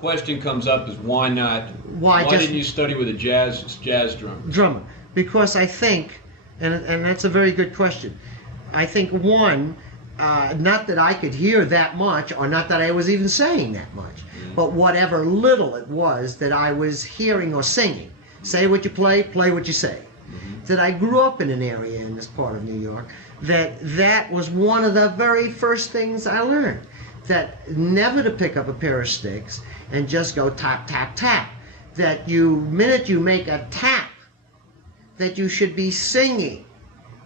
question comes up is why not? Why didn't you study with a jazz drummer? Because I think, and that's a very good question. I think one, not that I could hear that much, or not that I was even saying that much, but whatever little it was that I was hearing or singing. Say what you play what you say. That I grew up in an area in this part of New York that was one of the very first things I learned. That never to pick up a pair of sticks and just go tap, tap, tap. That minute you make a tap, that you should be singing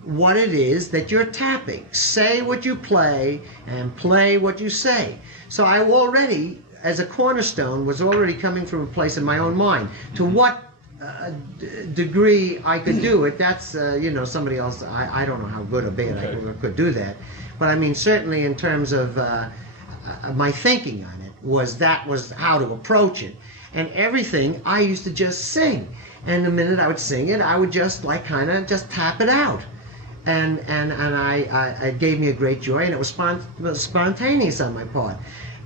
what it is that you're tapping. Say what you play and play what you say. So I already, as a cornerstone, was already coming from a place in my own mind. To what degree I could do it, that's, somebody else, I don't know how good or bad I could do that. But I mean, certainly in terms of my thinking on it, was how to approach it. And everything, I used to just sing. And the minute I would sing it, I would just kind of just tap it out. And it gave me a great joy, and it was spontaneous on my part.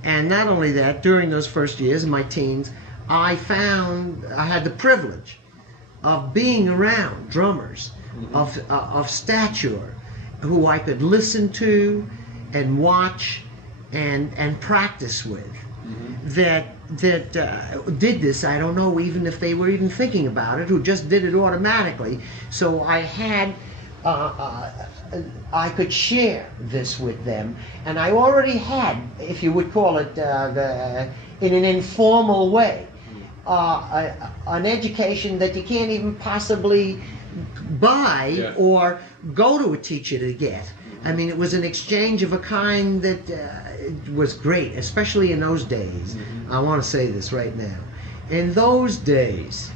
And not only that, during those first years in my teens, I found I had the privilege of being around drummers of stature who I could listen to and watch and practice with. That did this, I don't know even if they were even thinking about it, who just did it automatically. So I had, I could share this with them, and I already had, if you would call it in an informal way, an education that you can't even possibly buy or go to a teacher to get. I mean, it was an exchange of a kind that was great, especially in those days. I want to say this right now. In those days,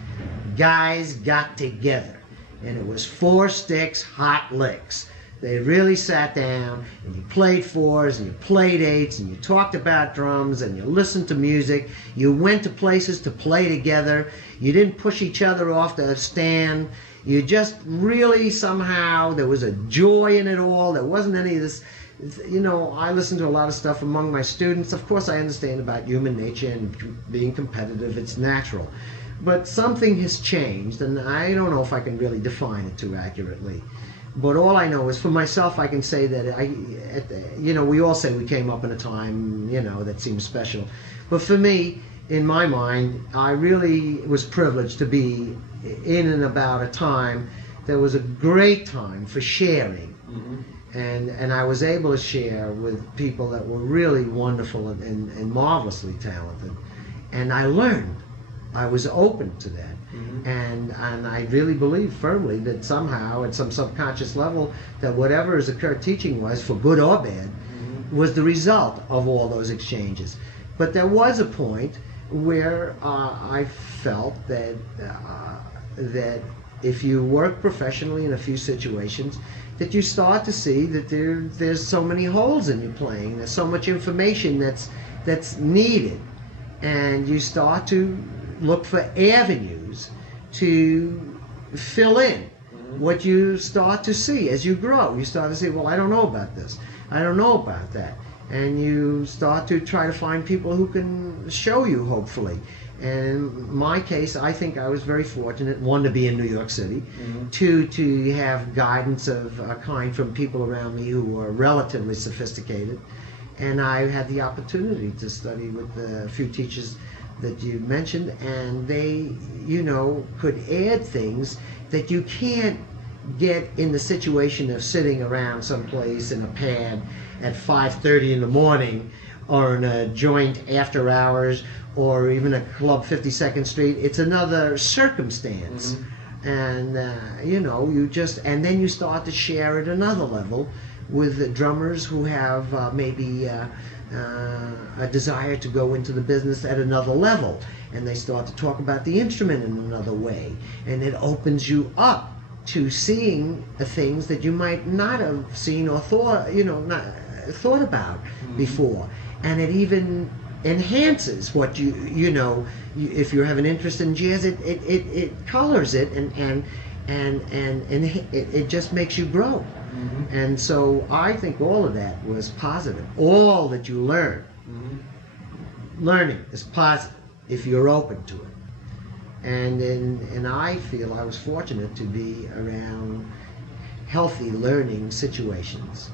guys got together, and it was 4 sticks, hot licks. They really sat down, and you played 4s, and you played 8s, and you talked about drums, and you listened to music. You went to places to play together. You didn't push each other off the stand. You just really somehow, there was a joy in it all. There wasn't any of this, I listened to a lot of stuff among my students. Of course, I understand about human nature and being competitive. It's natural. But something has changed, and I don't know if I can really define it too accurately. But all I know is, for myself, I can say that, we all say we came up in a time, that seems special. But for me, in my mind, I really was privileged to be in and about a time that was a great time for sharing. And I was able to share with people that were really wonderful and marvelously talented. And I learned. I was open to that. And I really believe firmly that somehow, at some subconscious level, that whatever his occurred teaching was, for good or bad, was the result of all those exchanges. But there was a point where I felt that if you work professionally in a few situations, that you start to see that there's so many holes in your playing. There's so much information that's needed, and you start to look for avenues to fill in what you start to see as you grow. You start to say, well, I don't know about this, I don't know about that, and you start to try to find people who can show you, hopefully. And in my case, I think I was very fortunate, one, to be in New York City, two, to have guidance of a kind from people around me who were relatively sophisticated, and I had the opportunity to study with a few teachers that you mentioned, and they, could add things that you can't get in the situation of sitting around someplace in a pad at 5:30 in the morning, or in a joint after hours, or even a club 52nd Street. It's another circumstance. And and then you start to share at another level with the drummers who have maybe a desire to go into the business at another level, and they start to talk about the instrument in another way, and it opens you up to seeing things that you might not have seen or not thought about before, and it even enhances what if you have an interest in jazz, it colors it, and it just makes you grow. And so I think all of that was positive. All that you learn, learning is positive. if you're open to it. And I feel I was fortunate to be around healthy learning situations